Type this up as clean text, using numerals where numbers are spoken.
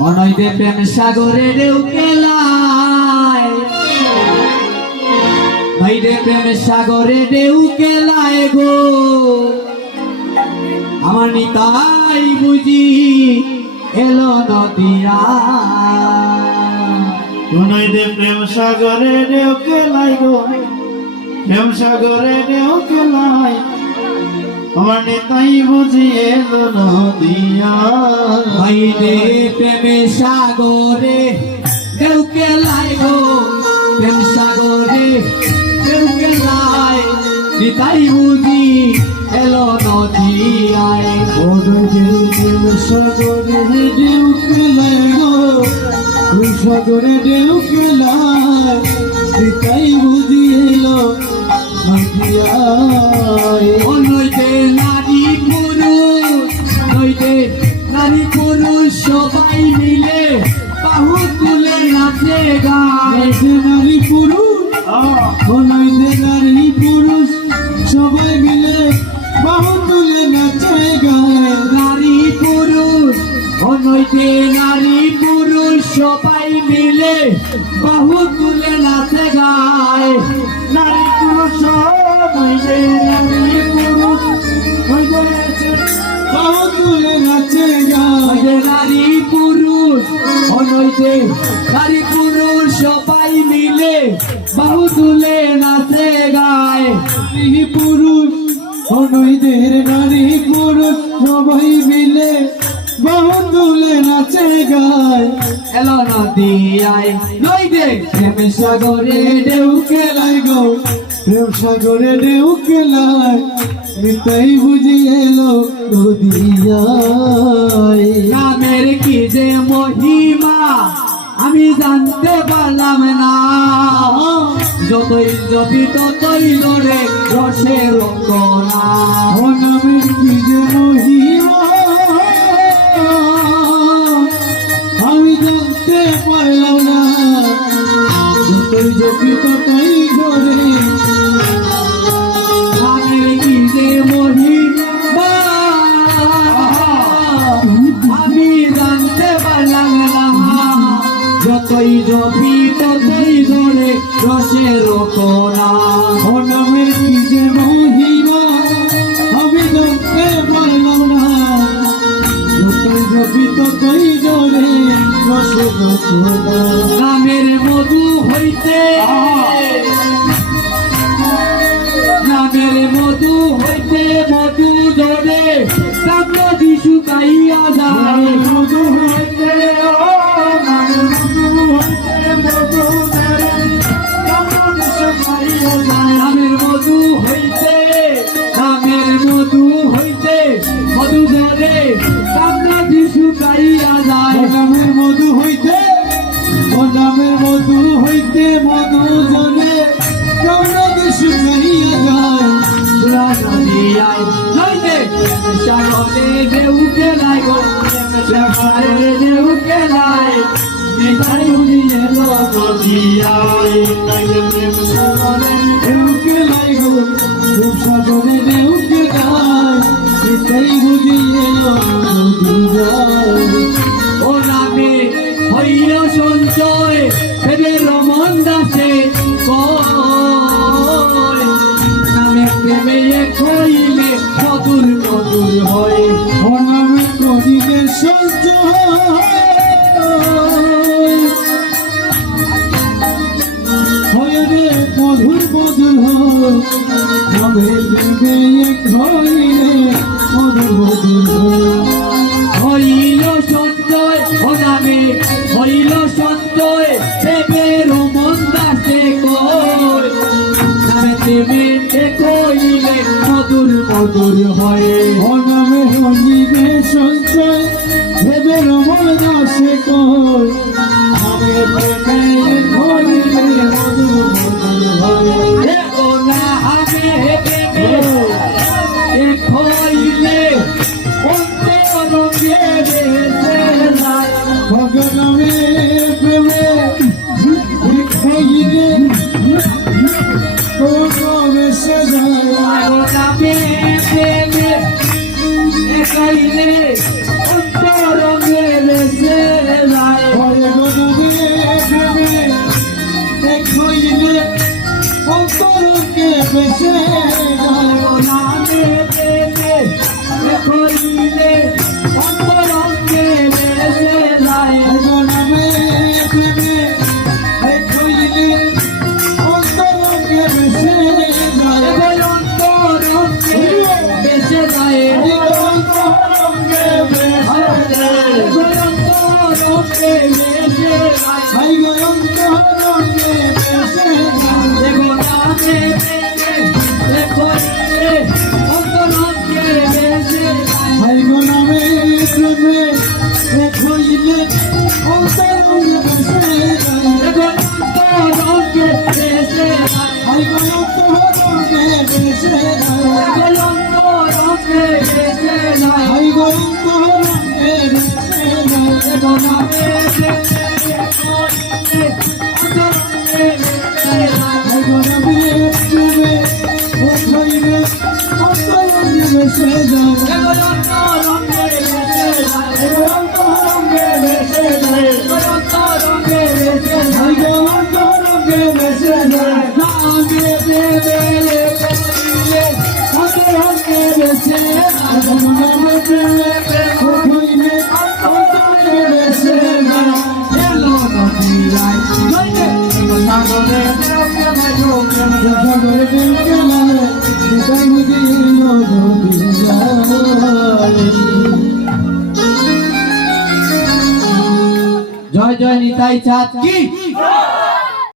অনৈদে প্রেম সাগরে ঢেউ খেলায়, নৈদে প্রেম সাগরে ঢেউ খেলায় গো আমার নিতাই বুঝি এলো নদিয়া। নৈদে প্রেম সাগরে ঢেউ খেলায় গো, প্রেম সাগরে ঢেউ খেলায় আমার নিতাই বুঝি এলো নদিয়া। নৈদে প্রেম সাগরে ঢেউ খেলায় গো, প্রেম সাগরে ঢেউ খেলায় নিতাই বুঝি এলো নদিয়ায়। প্রেম সাগরে ঢেউ খেলায় গো, প্রেম সাগরে ঢেউ খেলায় নিতাই বুঝি এলো নদিয়ায়। নৈদে নারী পুরুষ, নৈদে নারী পুরুষ সবাই মিলে বাহু তুলে নাচে গায়। নারী পুরুষ, নৈদে নারী পুরুষ সবাই মিলে বাহু তুলে নাচে গায়। নারী পুরুষ, নৈদে নারী পুরুষ সবাই মিলে বাহু তুলে নাচে গায়। নারী পুরুষ নৈদে নারী পুরুষ বাহু তুলে নাচে গায়। নারী পুরুষ, নৈদে নারী পুরুষ সবাই মিলে বাহু তুলে নাচে গায়। নারী পুরুষ, নৈদের নারী পুরুষ সবাই মিলে বাহু তুলে নাচে গায়। এলো নদিয়ায় নৈদে প্রেম সাগরে ঢেউ খেলায় গো, প্রেম সাগরে ঢেউ খেলায় নিতাই বুঝি এলো নদিয়ায়। নামের কি যে মহিমা আমি জানতে পারলাম না, যতই জপি ততই ধরে রসের রঙ্গনা। ও নামের কি যে মহিমা আমি জানতে পারলাম না, যতই জপি ততই ধরে। নামের কি যে মহিমা আমি জানতে পারলাম না, যতই জপি ততই ধরে রসের রঙ্গনা। ও নামের কি যে মহিমা আমি জানতে পারলাম না, যতই জপি ততই ধরে রসের রঙ্গনা। নামের মধু হইতে, নামের মধু হইতে মধু ধরে কামনা দিশু কাইয়া যায়। মধু হইতে নামের মধু হইতে মধু ধরে কামনা দিশু কাইয়া যায়। নামের মধু হইতে, নামের মধু হইতে মধু ধরে কামনা দিশু কাইয়া যায়। নামের মধু হইতে, ও নামের মধু হইতে মধু ধরে কামনা দিশু কাইয়া যায়। নদিয়ায় নৈদে সাগরে ঢেউ খেলায় গো, সাগরে ঢেউ খেলায় নিতাই বুঝি এলো নদিয়ায়। প্রেম সাগরে ঢেউ খেলায় গো, প্রেম সাগরে ঢেউ খেলায় নিতাই বুঝি এলো নদিয়ায়। ও নামে হইল সঞ্চয় ভেবে রমন দাসে কয়, নামে প্রেমে এক হইলে মধুর মধুর হয়। ও নামে করিলে সঞ্চয় হয় রে মধুর মধুর হয়, নামে প্রেমে এক হইলে মধুর মধুর হয়। হইল সঞ্চয়, ও নামে হইল সঞ্চয় ভেবে রমন দাসে কয়, নামে প্রেমে এক হইলে মধুর মধুর হয়। ও নামে হইলে সঞ্চয় ভেবে রমণ দাসে কয়, নামে প্রেমে এক হইলে মধুর মধুর হয়। ও না আমি প্রেমে এক হইলে অন্তরঙ্গে বেঁচে যায়। ভগনামে প্রেমে এক হইলে কোনো বেশে যায়। ও নামে প্রেমে এক হইলে অন্তরঙ্গে বেঁচে বেশে যায় নামে প্রেমে হইলে অন্তরঙ্গে বেসে যায় নামে প্রেমে এক হইলে অন্তরঙ্গে বেশে যায় অন্তরঙ্গে বেসে যায় অন্তরঙ্গে বেশে যায় অন্তরঙ্গে বেসে যায় হাই গো অন্তরঙ্গে বেশে যায় নামে প্রেমে হইলে অন্তরঙ্গে বেসে যায় হাই গো নামে প্রেমে এক হইলে অন্তরঙ্গে বেশে যায় অন্তরঙ্গে বেসে যায় হাই গো অন্তরঙ্গে বেশে যায় অন্তরঙ্গে বেসে যায় হাই গো অন্তরঙ্গে বেশে যায় হাই গো নামে প্রেমে এক হইলে অন্তরঙ্গে বেশে যায় অন্তরঙ্গে বেশে যায় হাই গো অন্তরঙ্গে বেশে যায় নামে প্রেমে এক হইলে অন্তরঙ্গে বেশে যায় সাগরে প্রেম কেলায় সেটাই বুঝি জয় জয় নিতাই চাঁদ কি